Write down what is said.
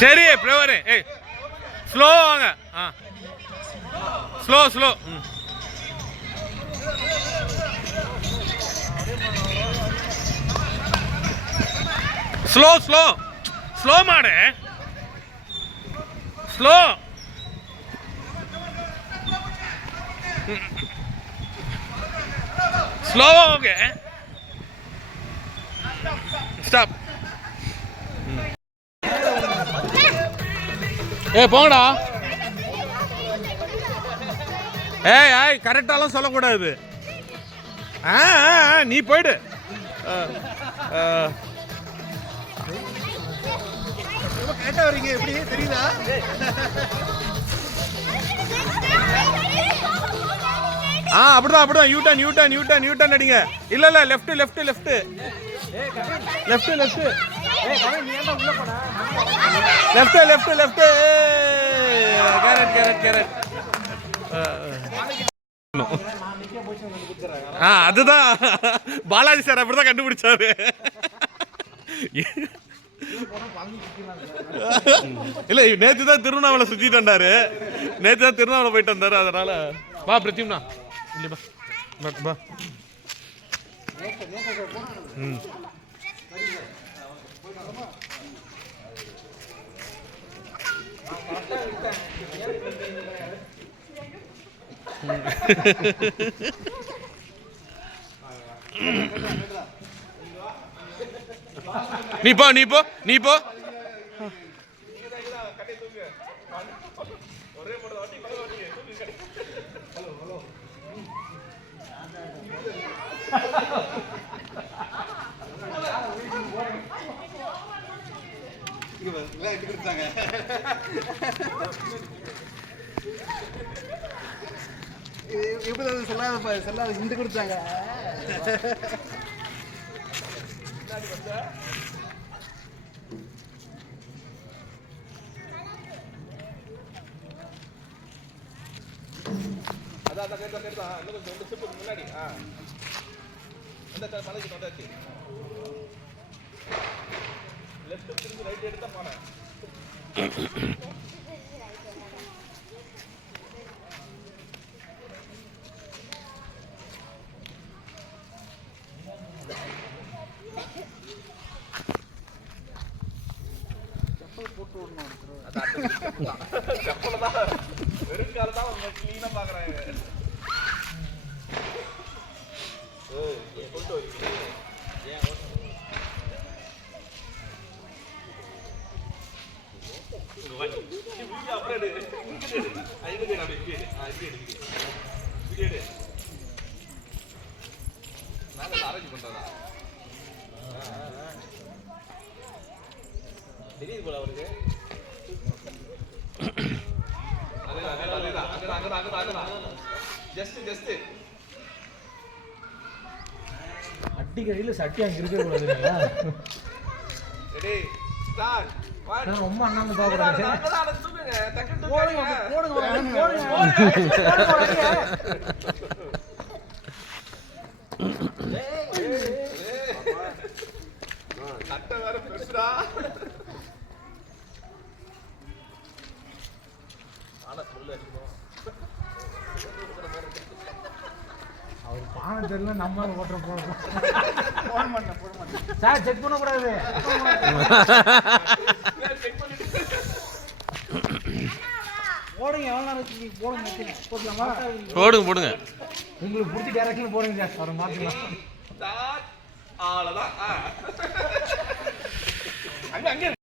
சரி பிரவரே ஏய் ஸ்லோ வாங்க. Slow slow. Slow slow slow மாடு. ஸ்லோ. ஸ்லோவா ஓகே. ஸ்டாப். ஏய் போங்கடா. ஏய் ஏய் கரெக்டாலாம் சொல்லக்கூடாது. நீ போயிடு. கேட்டா வரீங்க எப்படி தெரியுதா? அப்படிதான் அப்படிதான். யூட்டன் யூட்டன் யூட்டன் யூட்டன் அடிங்க. இல்ல இல்ல left left left left left left left left. Carrot carrot carrot. அதுதான் பாலாஜி சார் அப்படிதான் கண்டுபிடிச்சாரு. இல்ல நேத்து தான் திருவண்ணாமலை சுத்திட்டு வந்தாரு. நேத்து தான் திருவண்ணாமலை போயிட்டு வந்தாரு. அதனால வா பிரத்யும்னா இல்ல பா பா. நீ போ நீ போ நீ போ. சொல்லாத இந்த கொடுத்தாங்க. முன்னாடி அந்த மலைக்கு வந்தாச்சு. லெஃப்ட் திரும்பி ரைட் எடுத்தா போனேன். வெறும் கால தான் கிளீனா பாக்குறாங்க. தெரியுது போல அவருக்கு. அட்டி கடையில சட்டி அங்க இருக்க கூடாது. ரொம்ப அண்ணாந்து பாக்குறாங்க. சட்டை வேற பெருசுடா. அவர் பானை தெரியல நம்ம ஓட்டுற போடுறோம். சார் செக் பண்ண கூடாது. போடுங்க எவ்வளோ நேரம் போடுங்க. போடலாமா? போடுங்க போடுங்க. உங்களுக்கு பிடிச்சி டைரக்ஷன் போடுங்க சார். அவரை மாற்றிக்கலாம். அவ்வளோதான். அங்கே